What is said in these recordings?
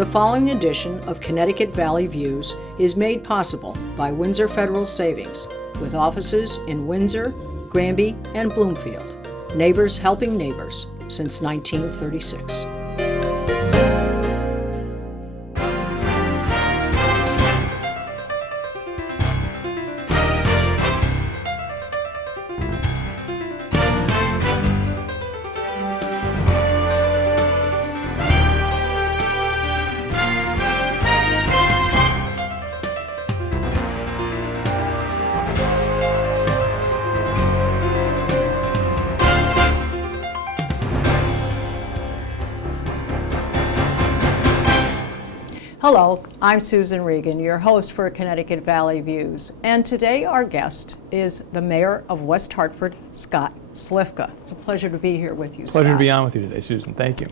The following edition of Connecticut Valley Views is made possible by Windsor Federal Savings, with offices in Windsor, Granby, and Bloomfield. Neighbors helping neighbors since 1936. Hello, I'm Susan Regan, your host for Connecticut Valley Views, and today our guest is the Mayor of West Hartford, Scott Slifka. It's a pleasure to be here with you, Scott. Pleasure to be on with you today, Susan. Thank you.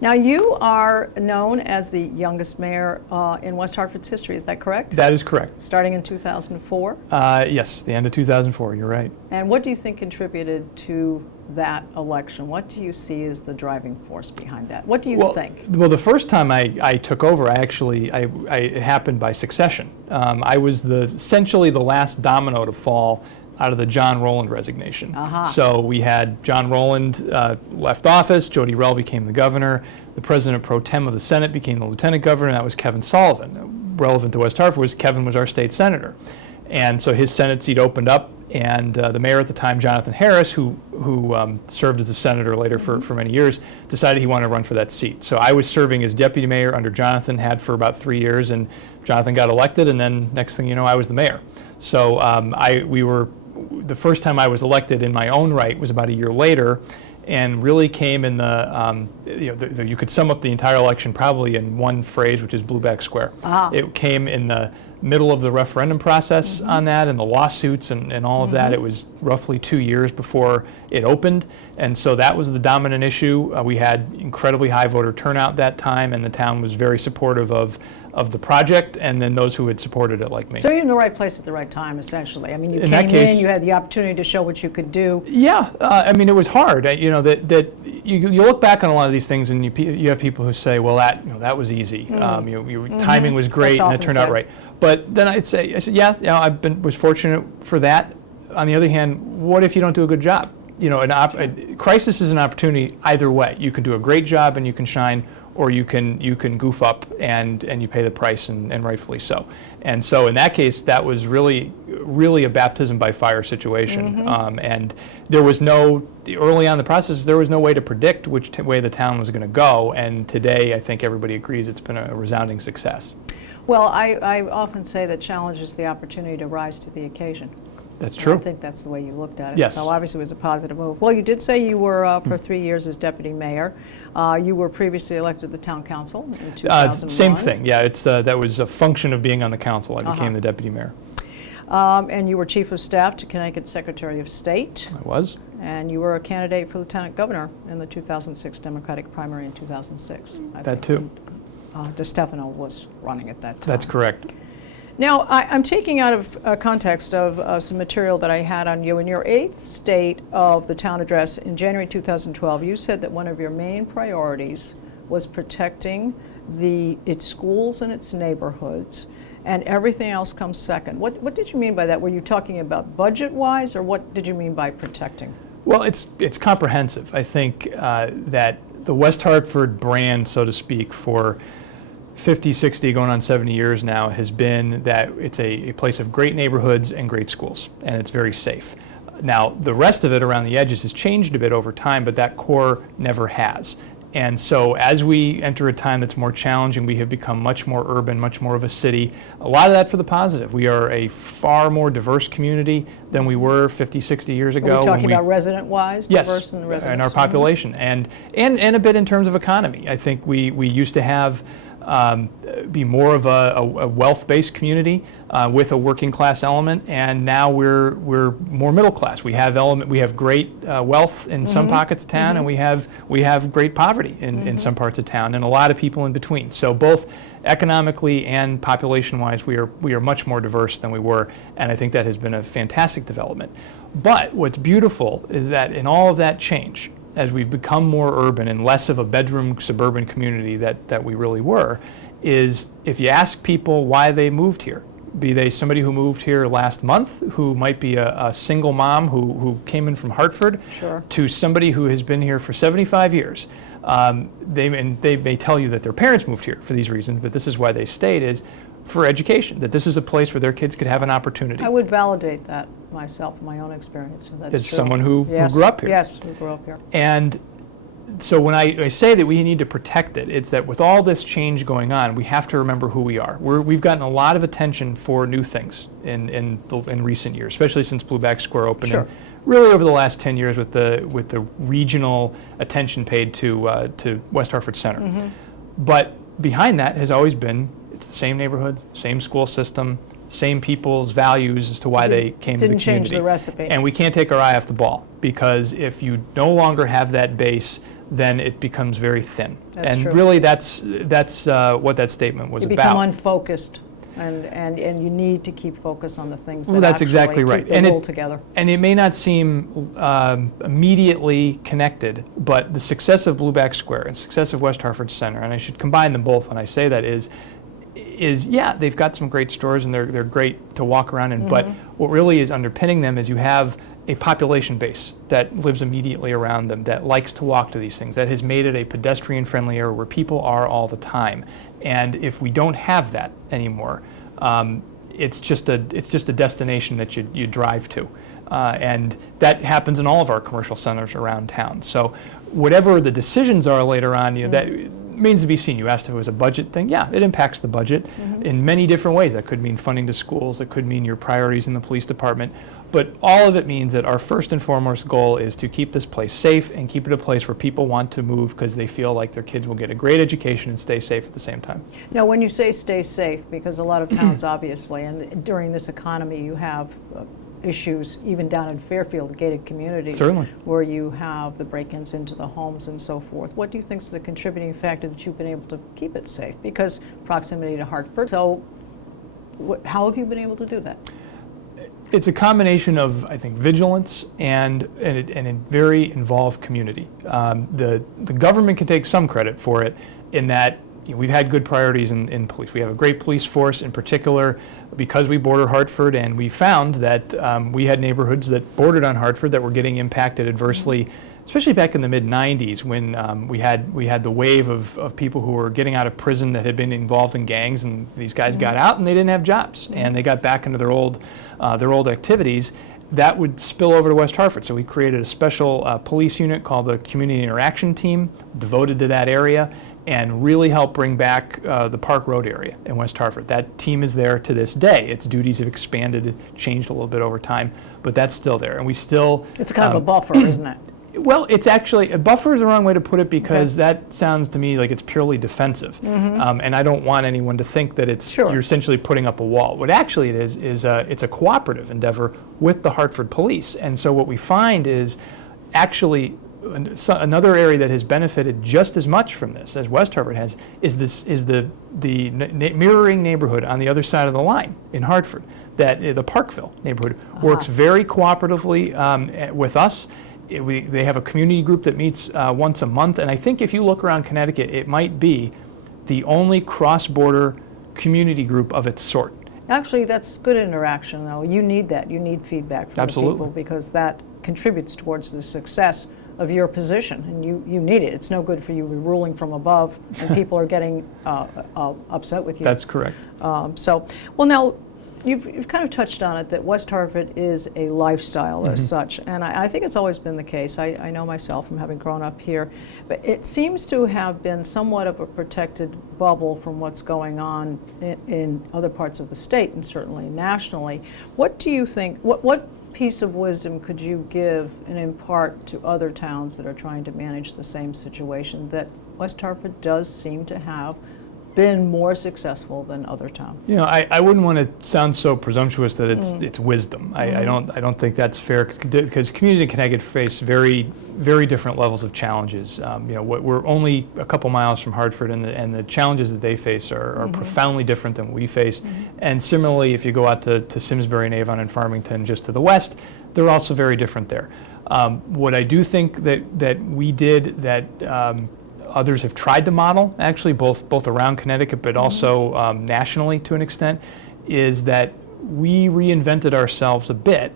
Now, you are known as the youngest mayor in West Hartford's history, is that correct? That is correct. Starting in 2004? Yes, the end of 2004, you're right. And what do you think contributed to that election? What do you see as the driving force behind that? What do you think? Well, the first time I took over, it happened by succession. I was essentially the last domino to fall out of the John Rowland resignation. So we had John Rowland left office, Jody Rell became the governor, the president pro tem of the Senate became the lieutenant governor, and that was Kevin Sullivan. Relevant to West Hartford was Kevin was our state senator. And so his Senate seat opened up, and the mayor at the time, Jonathan Harris, who served as a senator later for many years, decided he wanted to run for that seat. So I was serving as deputy mayor under Jonathan, had for about 3 years, and Jonathan got elected, and then next thing you know, I was the mayor. So the first time I was elected in my own right was about a year later, and really came in you could sum up the entire election probably in one phrase, which is Blueback Square. It came in the middle of the referendum process on that, and the lawsuits and all of that. It was roughly 2 years before it opened, and so that was the dominant issue. We had incredibly high voter turnout that time, and the town was very supportive of the project, and then those who had supported it, like me. So you're in the right place at the right time, essentially. I mean, you came in, you had the opportunity to show what you could do. Yeah, I mean, it was hard. You look back on a lot of these things, and you have people who say, well, that was easy. Your timing was great, and it turned out right. But then I'd say, yeah, was fortunate for that. On the other hand, what if you don't do a good job? A crisis is an opportunity either way. You can do a great job and you can shine, or you can goof up and you pay the price, and rightfully so. And so in that case, that was really a baptism by fire situation. And there was early on in the process, there was no way to predict which way the town was going to go. And today, I think everybody agrees it's been a resounding success. Well, I often say that challenge is the opportunity to rise to the occasion. That's true. And I think that's the way you looked at it. Yes. So obviously it was a positive move. Well, you did say you were for 3 years as deputy mayor. You were previously elected to the town council in 2001. Same thing. Yeah, that was a function of being on the council. I became the deputy mayor. And you were chief of staff to Connecticut Secretary of State. I was. And you were a candidate for lieutenant governor in the 2006 Democratic primary in 2006. That too. DeStefano was running at that time. That's correct. Now, I'm taking out of context of some material that I had on you. In your 8th state of the town address in January 2012, you said that one of your main priorities was protecting its schools and its neighborhoods, and everything else comes second. What did you mean by that? Were you talking about budget-wise, or what did you mean by protecting? Well, it's comprehensive. I think that the West Hartford brand, so to speak, for 50, 60, going on 70 years now, has been that it's a place of great neighborhoods and great schools, and it's very safe. Now, the rest of it around the edges has changed a bit over time, but that core never has. And so as we enter a time that's more challenging, we have become much more urban, much more of a city. A lot of that for the positive. We are a far more diverse community than we were 50, 60 years ago. Are we talking about resident-wise? Yes, diverse in the residents? in our population, and a bit in terms of economy. I think we used to have be more of a wealth-based community with a working-class element, and now we're more middle-class. We have great wealth in some pockets of town, and we have great poverty in some parts of town, and a lot of people in between. So both economically and population-wise, we are much more diverse than we were, and I think that has been a fantastic development. But what's beautiful is that in all of that change, as we've become more urban and less of a bedroom suburban community that we really were, is if you ask people why they moved here, be they somebody who moved here last month, who might be a single mom who came in from Hartford, Sure. to somebody who has been here for 75 years. They may tell you that their parents moved here for these reasons, but this is why they stayed, is for education, that this is a place where their kids could have an opportunity. I would validate that myself, in my own experience. So that's As true. someone who Yes. grew up here. Yes, who grew up here. And so when I say that we need to protect it, it's that with all this change going on, we have to remember who we are. We've gotten a lot of attention for new things in recent years, especially since Blueback Square opened. Sure. And really over the last 10 years with the regional attention paid to West Hartford Center. Mm-hmm. But behind that has always been, it's the same neighborhoods, same school system, same people's values as to why they came to the community. Didn't change the recipe. And we can't take our eye off the ball, because if you no longer have that base, then it becomes very thin. That's and true. really that's what that statement was You about. become unfocused, and you need to keep focus on the things that Well, that's exactly actually right. keep the And wool together. And it may not seem immediately connected, but the success of Blueback Square and success of West Hartford Center, and I should combine them both when I say that, is yeah, they've got some great stores and they're great to walk around in, but what really is underpinning them is you have a population base that lives immediately around them, that likes to walk to these things, that has made it a pedestrian-friendly area where people are all the time. And if we don't have that anymore, it's just a destination that you drive to. And that happens in all of our commercial centers around town. So whatever the decisions are later on, that remains to be seen. You asked if it was a budget thing. Yeah, it impacts the budget in many different ways. That could mean funding to schools. That could mean your priorities in the police department. But all of it means that our first and foremost goal is to keep this place safe and keep it a place where people want to move because they feel like their kids will get a great education and stay safe at the same time. Now, when you say stay safe, because a lot of towns obviously, and during this economy you have issues even down in Fairfield, gated communities, Certainly. where you have the break-ins into the homes and so forth. What do you think is the contributing factor that you've been able to keep it safe? Because proximity to Hartford. So how have you been able to do that? It's a combination of, I think, vigilance and a very involved community. The government can take some credit for it in that we've had good priorities in police. We have a great police force, in particular because we border Hartford, and we found that we had neighborhoods that bordered on Hartford that were getting impacted adversely, especially back in the mid-90s when we had the wave of people who were getting out of prison that had been involved in gangs, and these guys got out and they didn't have jobs, and they got back into their old activities. That would spill over to West Hartford. So we created a special police unit called the Community Interaction Team, devoted to that area, and really helped bring back the Park Road area in West Hartford. That team is there to this day. Its duties have expanded, changed a little bit over time, but that's still there. And we still... It's kind of a buffer, isn't it? Well, it's actually, a buffer is the wrong way to put it, because that sounds to me like it's purely defensive. And I don't want anyone to think that it's Sure. you're essentially putting up a wall. What actually it is it's a cooperative endeavor with the Hartford Police. And so what we find is actually another area that has benefited just as much from this as West Hartford has is the mirroring neighborhood on the other side of the line in Hartford. That the Parkville neighborhood works very cooperatively with us. They have a community group that meets once a month, and I think if you look around Connecticut, it might be the only cross-border community group of its sort. Actually, that's good interaction, though. You need that. You need feedback from the people, because that contributes towards the success of your position, and you need it. It's no good for you ruling from above and people are getting upset with you. That's correct. Well, now, you've kind of touched on it, that West Hartford is a lifestyle as such, and I think it's always been the case. I know myself from having grown up here, but it seems to have been somewhat of a protected bubble from what's going on in other parts of the state and certainly nationally. What do you think, what piece of wisdom could you give and impart to other towns that are trying to manage the same situation, that West Hartford does seem to have been more successful than other towns? You know, I wouldn't want to sound so presumptuous that it's wisdom. I don't think that's fair, because communities in Connecticut face very, very different levels of challenges. We're only a couple miles from Hartford, and the challenges that they face are profoundly different than what we face. And similarly, if you go out to Simsbury and Avon and Farmington just to the west, they're also very different there. What I do think that we did that others have tried to model, actually, both around Connecticut, but also nationally to an extent, is that we reinvented ourselves a bit,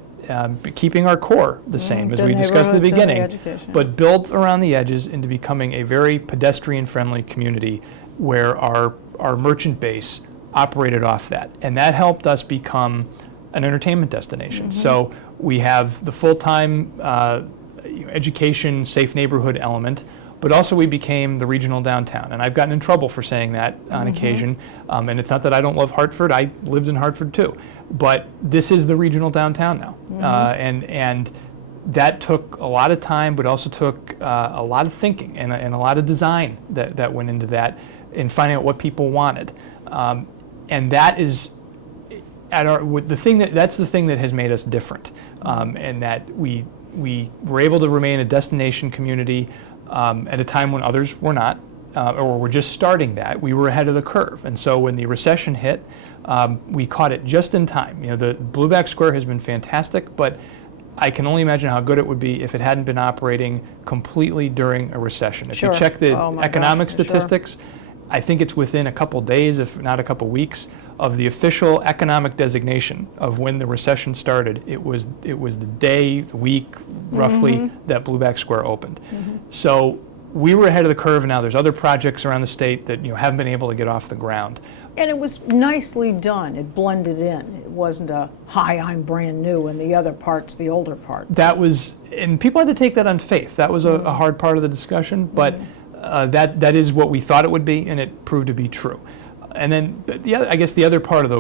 keeping our core the same as we discussed at the beginning, but built around the edges into becoming a very pedestrian-friendly community where our merchant base operated off that. And that helped us become an entertainment destination. So we have the full-time education, safe neighborhood element, but also we became the regional downtown. And I've gotten in trouble for saying that on occasion. And it's not that I don't love Hartford. I lived in Hartford too. But this is the regional downtown now. And that took a lot of time, but also took a lot of thinking and a lot of design that went into that in finding out what people wanted. And that is that's the thing that has made us different, and that we were able to remain a destination community at a time when others were not, or were just starting that. We were ahead of the curve, and so when the recession hit, we caught it just in time. You know, the Blueback Square has been fantastic, but I can only imagine how good it would be if it hadn't been operating completely during a recession. If you check the economic statistics, I think it's within a couple days, if not a couple weeks, of the official economic designation of when the recession started. It was the day, the week, roughly, that Blueback Square opened. So we were ahead of the curve, and now there's other projects around the state that haven't been able to get off the ground. And it was nicely done. It blended in. It wasn't a, hi, I'm brand new, and the other part's the older part. That was, and people had to take that on faith. That was a hard part of the discussion, but that is what we thought it would be, and it proved to be true. And then I guess the other part of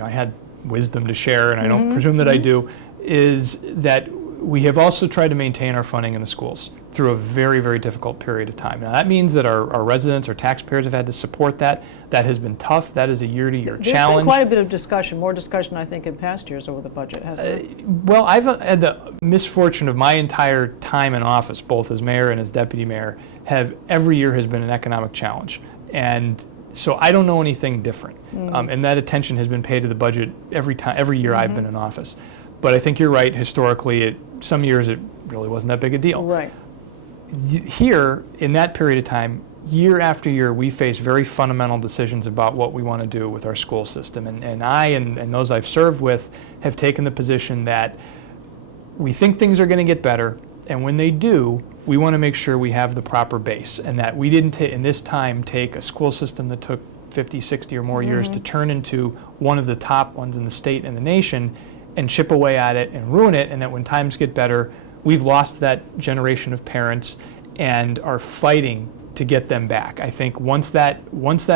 I had wisdom to share, and I don't presume that I do, is that we have also tried to maintain our funding in the schools through a very, very difficult period of time. Now that means that our residents, our taxpayers have had to support that. That has been tough. That is a year-to-year challenge. There's been quite a bit of discussion, more discussion I think in past years over the budget, hasn't it? Well, I've had the misfortune of my entire time in office, both as mayor and as deputy mayor, every year has been an economic challenge. And so I don't know anything different. And that attention has been paid to the budget every year I've been in office. But I think you're right, historically, some years it really wasn't that big a deal. Right. Here, in that period of time, year after year, we face very fundamental decisions about what we want to do with our school system. And I and those I've served with have taken the position that we think things are going to get better, and when they do, we want to make sure we have the proper base, and that we didn't, in this time, take a school system that took 50, 60 or more years to turn into one of the top ones in the state and the nation and chip away at it and ruin it, and that when times get better, we've lost that generation of parents and are fighting to get them back. I think once that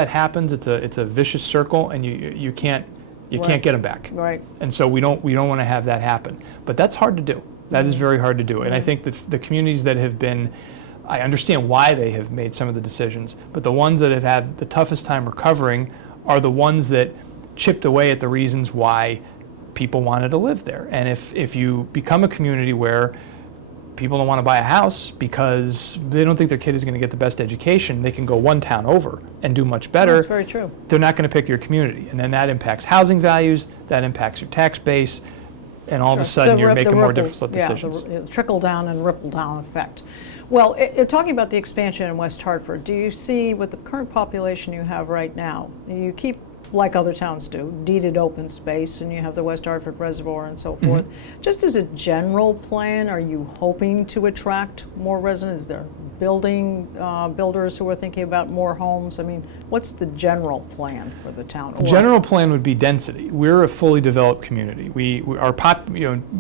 happens, it's a vicious circle, and you can't get them back. Right. And so we don't want to have that happen. But that's hard to do. That is very hard to do. And I think the communities that have been, I understand why they have made some of the decisions, but the ones that have had the toughest time recovering are the ones that chipped away at the reasons why people wanted to live there. And if you become a community where people don't want to buy a house because they don't think their kid is going to get the best education, they can go one town over and do much better. That's very true. They're not going to pick your community. And then that impacts housing values, that impacts your tax base, and all of a sudden you're making more difficult decisions. Yeah, the trickle down and ripple down effect. Well, talking about the expansion in West Hartford, do you see with the current population you have right now, you keep, like other towns do, deeded open space, and you have the West Hartford Reservoir and so forth. Just as a general plan, are you hoping to attract more residents? Is there builders who are thinking about more homes? I mean, what's the general plan for the town? General plan would be density. We're a fully developed community.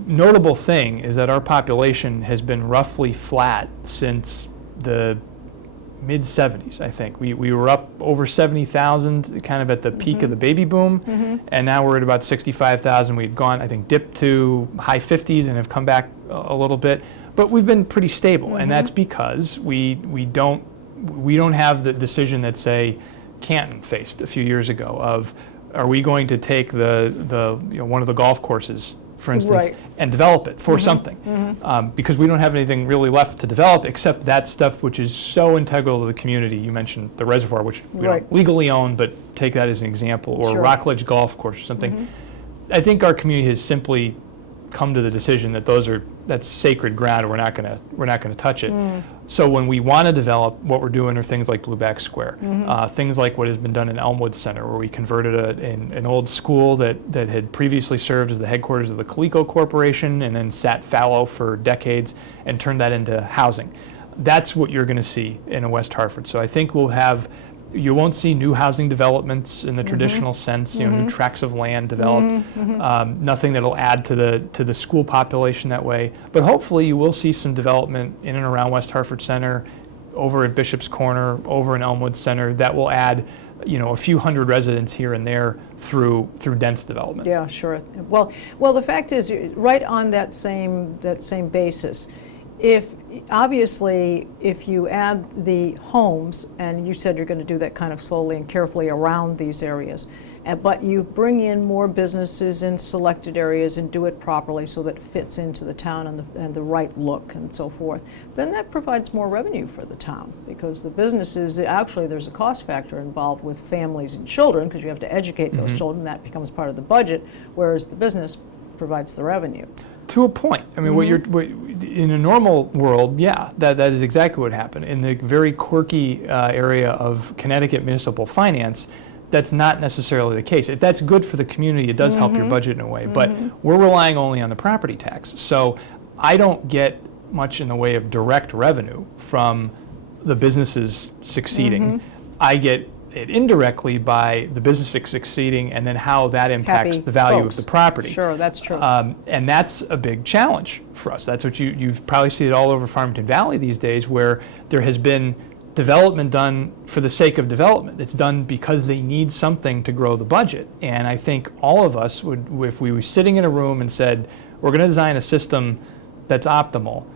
Notable thing is that our population has been roughly flat since the mid-70s, I think. We were up over 70,000 kind of at the peak of the baby boom, and now we're at about 65,000. We'd gone, I think, dipped to high 50s and have come back a little bit, but we've been pretty stable, and that's because we don't have the decision that, say, Canton faced a few years ago of, are we going to take one of the golf courses, for instance, and develop it for something, because we don't have anything really left to develop except that stuff which is so integral to the community. You mentioned the reservoir, which we don't legally own, but take that as an example, or Rockledge Golf Course or something. I think our community has simply come to the decision that that's sacred ground. We're not going to touch it. So when we want to develop, what we're doing are things like Blueback Square, things like what has been done in Elmwood Center, where we converted an old school that had previously served as the headquarters of the Coleco Corporation and then sat fallow for decades and turned that into housing. That's what you're going to see in West Hartford. So I think you won't see new housing developments in the traditional sense, new tracts of land developed, nothing that'll add to the school population that way. But hopefully you will see some development in and around West Hartford Center, over at Bishop's Corner, over in Elmwood Center, that will add a few hundred residents here and there through dense development. Yeah, sure. Well, the fact is, right on that same basis, if you add the homes, and you said you're going to do that kind of slowly and carefully around these areas, but you bring in more businesses in selected areas and do it properly so that it fits into the town and the right look and so forth, then that provides more revenue for the town, because the businesses, actually there's a cost factor involved with families and children, because you have to educate those children. That becomes part of the budget, whereas the business provides the revenue. To a point. I mean, in a normal world, yeah, that is exactly what happened. In the very quirky area of Connecticut municipal finance, that's not necessarily the case. That's good for the community. It does help your budget in a way, but we're relying only on the property tax. So I don't get much in the way of direct revenue from the businesses succeeding. I get it indirectly by the business succeeding, and then how that impacts the value of the property. Sure, that's true. And that's a big challenge for us. That's what you've probably seen it all over Farmington Valley these days, where there has been development done for the sake of development. It's done because they need something to grow the budget. And I think all of us would, if we were sitting in a room and said, we're going to design a system that's optimal,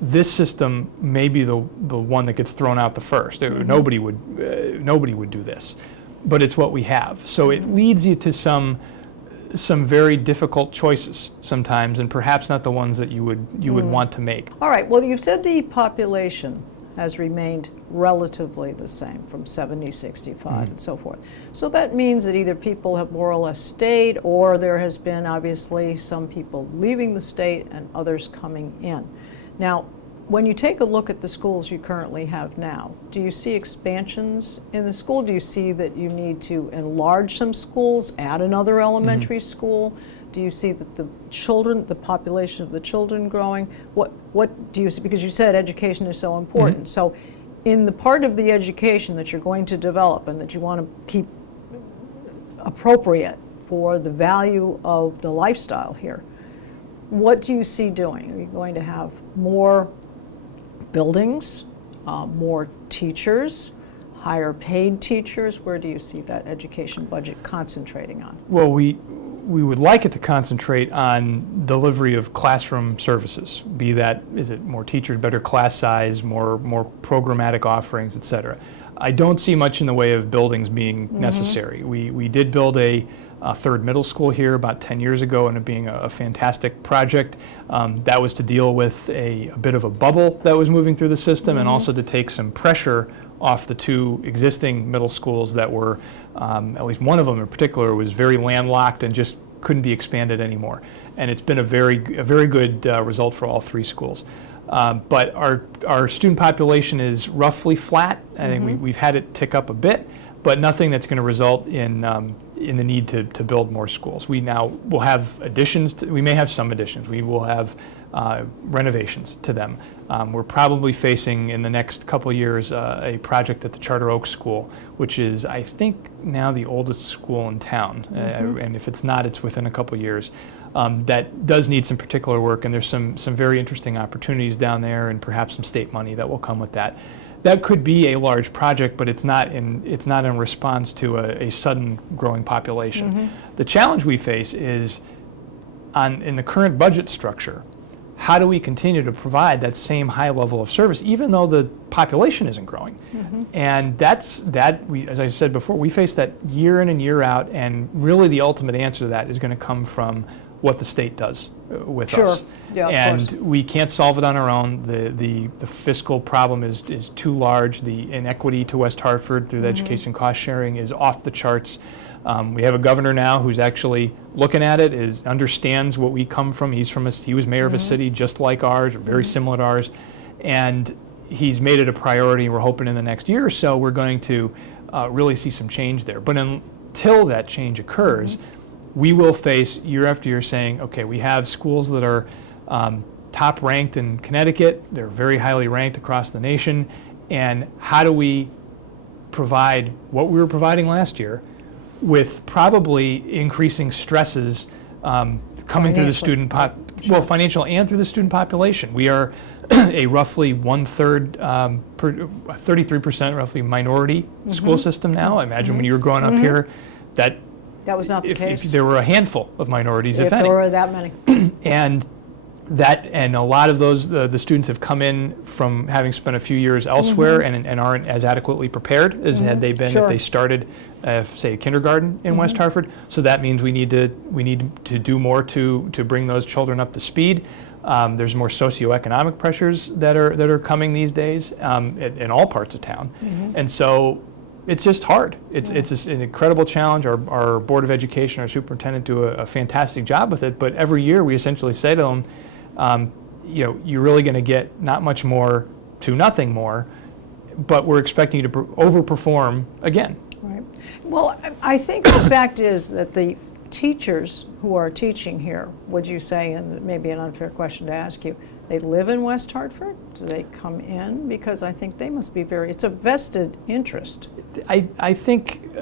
this system may be the one that gets thrown out the first. Nobody would do this, but it's what we have. So it leads you to some very difficult choices sometimes, and perhaps not the ones that you would want to make. All right. Well, you've said the population has remained relatively the same from 70, 65, and so forth. So that means that either people have more or less stayed, or there has been obviously some people leaving the state and others coming in. Now, when you take a look at the schools you currently have now, do you see expansions in the school? Do you see that you need to enlarge some schools, add another elementary school? Do you see that the population of the children growing? What do you see? Because you said education is so important. So in the part of the education that you're going to develop and that you want to keep appropriate for the value of the lifestyle here, what do you see doing? Are you going to have more buildings, more teachers, higher paid teachers? Where do you see that education budget concentrating on? Well, we would like it to concentrate on delivery of classroom services, be that, is it more teachers, better class size, more programmatic offerings, et cetera. I don't see much in the way of buildings being necessary. We did build a third middle school here about 10 years ago, and it being a fantastic project. That was to deal with a bit of a bubble that was moving through the system, and also to take some pressure off the two existing middle schools that were, at least one of them in particular, was very landlocked and just couldn't be expanded anymore. And it's been a very good result for all three schools. But our student population is roughly flat. I think we've had it tick up a bit, but nothing that's going to result in the need to build more schools. We now will have additions. We may have some additions. We will have renovations to them. We're probably facing in the next couple of years a project at the Charter Oak School, which is, I think, now the oldest school in town. And if it's not, it's within a couple of years. That does need some particular work, and there's some very interesting opportunities down there, and perhaps some state money that will come with that. That could be a large project, but it's not in response to a sudden growing population. The challenge we face is in the current budget structure. How do we continue to provide that same high level of service, even though the population isn't growing? And as I said before, we face that year in and year out, and really the ultimate answer to that is going to come from what the state does with us. Yeah, and we can't solve it on our own. The fiscal problem is too large. The inequity to West Hartford through the education cost sharing is off the charts. We have a governor now who's actually looking at it, understands what we come from. He was mayor of a city just like ours, or very similar to ours, and he's made it a priority. We're hoping in the next year or so we're going to really see some change there. But until that change occurs, we will face year after year saying, okay, we have schools that are top ranked in Connecticut, they're very highly ranked across the nation, and how do we provide what we were providing last year with probably increasing stresses coming through the student well, financial and through the student population. We are a roughly 1/3, 33% roughly minority school system now. I imagine when you were growing up here, that was not the case. If there were a handful of minorities, if any. If there were that many. And a lot of those, the students have come in from having spent a few years elsewhere and aren't as adequately prepared as had they been if they started, say, kindergarten in West Hartford. So that means we need to do more to bring those children up to speed. There's more socioeconomic pressures that are coming these days in all parts of town, and so it's just hard. It's an incredible challenge. Our Board of Education, our superintendent, do a fantastic job with it. But every year we essentially say to them, you're really going to get not much more to nothing more, but we're expecting you to overperform again. Right. Well, I think the fact is that the teachers who are teaching here, would you say, and it may be an unfair question to ask you, they live in West Hartford? Do they come in? Because I think they must be it's a vested interest. I think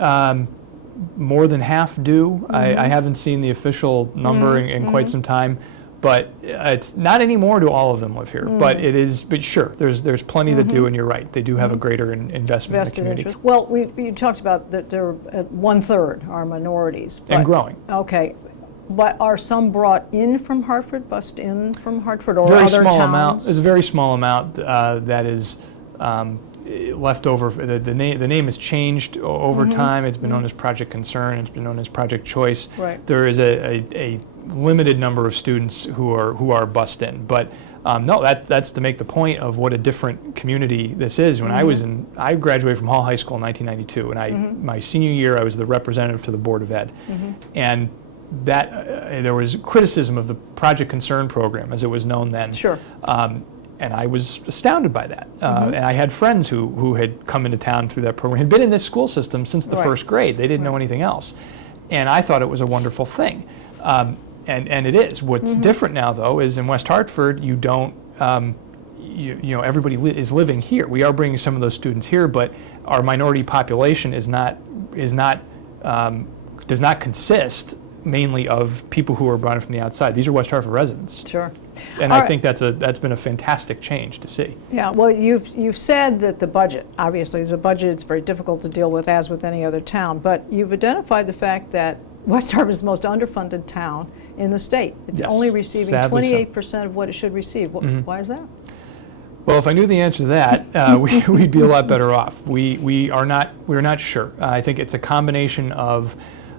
more than half do. I haven't seen the official number in quite some time. But it's not anymore do all of them live here. But it is. But sure, there's plenty that do, and you're right. They do have a greater investment in the community. Interest. Well, you talked about that there are 1/3 are minorities. And growing. Okay. But are some brought in from Hartford, bussed in from Hartford, or very other small towns? Amount. There's a very small amount that is left over. The name has changed over time. It's been known as Project Concern. It's been known as Project Choice. Right. There is a limited number of students who are bussed in, but no, that's to make the point of what a different community this is. When I graduated from Hall High School in 1992, and my senior year I was the representative to the Board of Ed, and that there was criticism of the Project Concern program as it was known then. Sure. And I was astounded by that. And I had friends who had come into town through that program, had been in this school system since the first grade. They didn't know anything else. And I thought it was a wonderful thing. And it is. What's different now, though, is in West Hartford, you don't, everybody is living here. We are bringing some of those students here, but our minority population does not consist mainly of people who are brought in from the outside. These are West Hartford residents. Sure. And I think that's been a fantastic change to see. Yeah, well, you've said that the budget, obviously, as a budget, it's very difficult to deal with, as with any other town, but you've identified the fact that West Hartford is the most underfunded town in the state. It's only receiving 28% of what it should receive. Why is that? Well, if I knew the answer to that, we'd be a lot better off. We're not sure. I think it's a combination of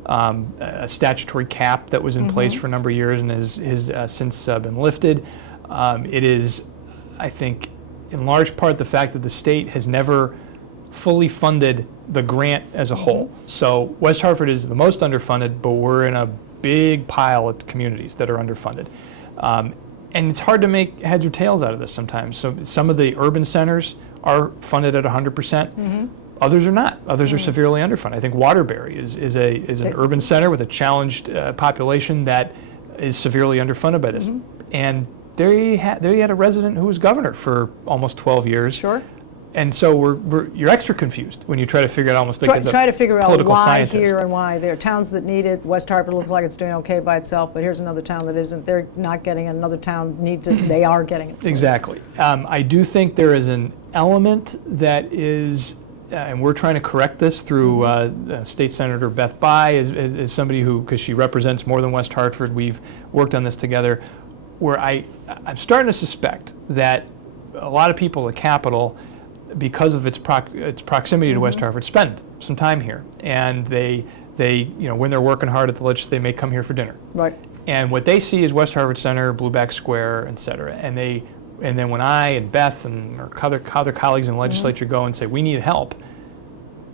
a statutory cap that was in place for a number of years and has since been lifted. It is, I think, in large part the fact that the state has never fully funded the grant as a whole. So West Hartford is the most underfunded, but we're in a big pile of communities that are underfunded. And it's hard to make heads or tails out of this sometimes. So some of the urban centers are funded at 100%. Others are not. Others are severely underfunded. I think Waterbury is an urban center with a challenged population that is severely underfunded by this. And there you had a resident who was governor for almost 12 years. Sure. And so you're extra confused when you try to figure out almost like try to figure out why scientist. Here and why there. Towns that need it. West Hartford looks like it's doing okay by itself, but here's another town that isn't. They're not getting it. Another town needs it. They are getting it. Exactly. I do think there is an element that is, and we're trying to correct this through State Senator Beth Bai as somebody who, because she represents more than West Hartford, we've worked on this together, where I'm starting to suspect that a lot of people at the Capitol, because of its proximity to West Hartford, spend some time here, and they when they're working hard at the legislature, they may come here for dinner. Right. And what they see is West Hartford Center, Blueback Square, et cetera. And then when I and Beth and our other colleagues in the legislature go and say we need help,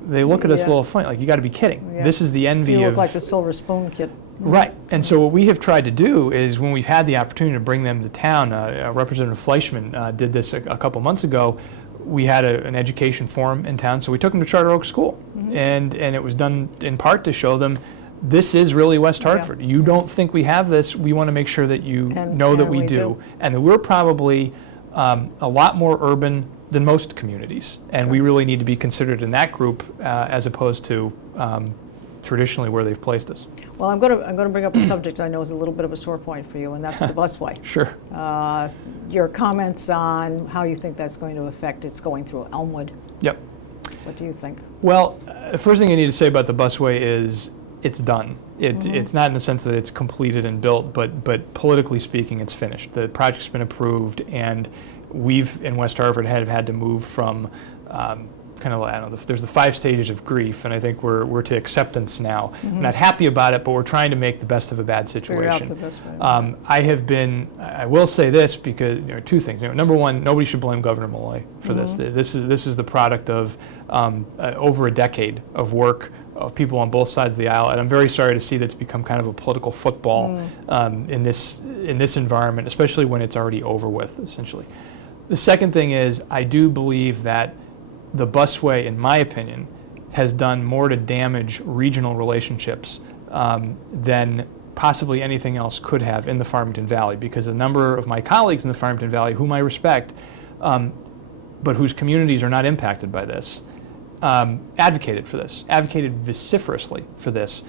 they look at us a Yeah. little funny, like, you got to be kidding. Yeah. This is the envy You of... look like the silver spoon kid. Right. And so what we have tried to do is when we've had the opportunity to bring them to town, Representative Fleischman did this a couple months ago. We had an education forum in town, so we took them to Charter Oak School. And it was done in part to show them this is really West Hartford. You don't think we have this. We want to make sure that you know that we do. And that we're probably a lot more urban than most communities. And we really need to be considered in that group as opposed to traditionally where they've placed us. Well, I'm going to bring up a subject I know is a little bit of a sore point for you, and that's the busway. Sure. Your comments on how you think that's going to affect it's going through Elmwood. Yep. What do you think? Well, the first thing I need to say about the busway is it's done. It's not in the sense that it's completed and built, but politically speaking, it's finished. The project's been approved, and we've, in West Hartford, have had to move from kind of, I don't know, there's the 5 stages of grief, and I think we're to acceptance now. I'm not happy about it, but we're trying to make the best of a bad situation. Figure out the best way. I will say this because, 2 things. Number one, nobody should blame Governor Malloy for this. This is the product of over a decade of work of people on both sides of the aisle, and I'm very sorry to see that's become kind of a political football in this environment, especially when it's already over with, essentially. The second thing is, I do believe that the busway, in my opinion, has done more to damage regional relationships than possibly anything else could have in the Farmington Valley, because a number of my colleagues in the Farmington Valley, whom I respect, but whose communities are not impacted by this, advocated for this, advocated vociferously for this.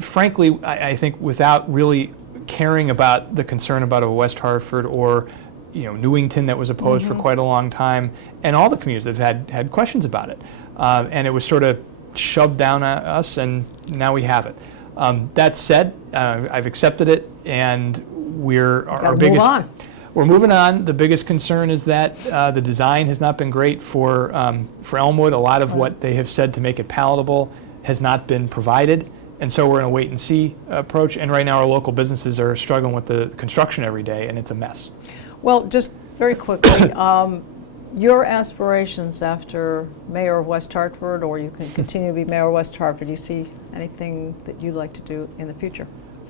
Frankly, I think without really caring about the concern about a West Hartford or Newington that was opposed for quite a long time, and all the communities that have had questions about it. And it was sort of shoved down at us, and now we have it. That said, I've accepted it, and we're moving on. The biggest concern is that the design has not been great for Elmwood. A lot of what they have said to make it palatable has not been provided. And so we're in a wait and see approach. And right now our local businesses are struggling with the construction every day, and it's a mess. Well, just very quickly, your aspirations after Mayor of West Hartford, or you can continue to be Mayor of West Hartford, do you see anything that you'd like to do in the future?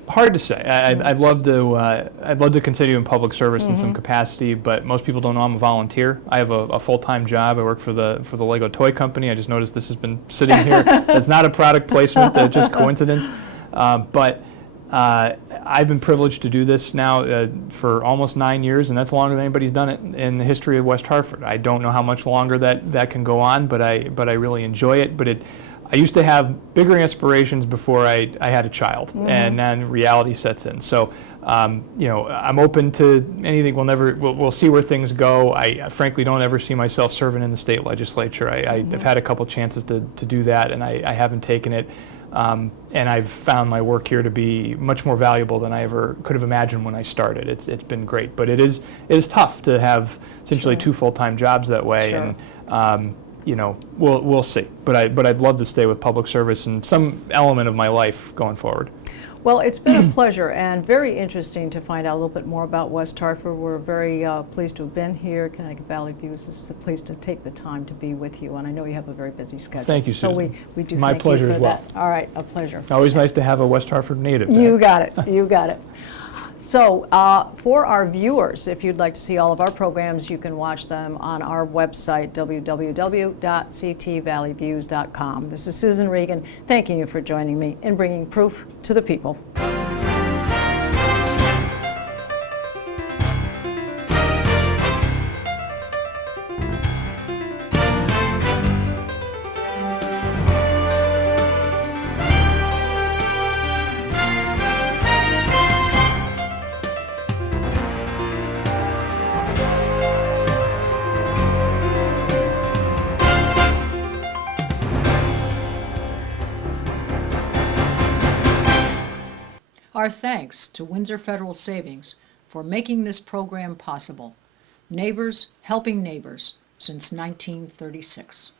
Hard to say. I'd love to continue in public service in some capacity, but most people don't know I'm a volunteer. I have a full-time job. I work for the Lego toy company. I just noticed this has been sitting here. That's not a product placement. That's just coincidence. But I've been privileged to do this now for almost 9 years, and that's longer than anybody's done it in the history of West Hartford. I don't know how much longer that can go on, but I really enjoy it. But I used to have bigger aspirations before I had a child, and then reality sets in. So, I'm open to anything. We'll see where things go. I frankly don't ever see myself serving in the state legislature. I've had a couple chances to do that, and I haven't taken it. And I've found my work here to be much more valuable than I ever could have imagined when I started. It's been great, but it is tough to have essentially 2 full-time jobs that way. And we'll see. But I'd love to stay with public service and some element of my life going forward. Well, it's been a pleasure and very interesting to find out a little bit more about West Hartford. We're very pleased to have been here. Connecticut Valley Views is pleased to take the time to be with you, and I know you have a very busy schedule. Thank you, Susan. So we do My thank pleasure you for as well. that. All right, a pleasure. Always nice to have a West Hartford native. You got it. You got it. So for our viewers, if you'd like to see all of our programs, you can watch them on our website, www.ctvalleyviews.com. This is Susan Regan, thanking you for joining me in bringing proof to the people. Our thanks to Windsor Federal Savings for making this program possible. Neighbors helping neighbors since 1936.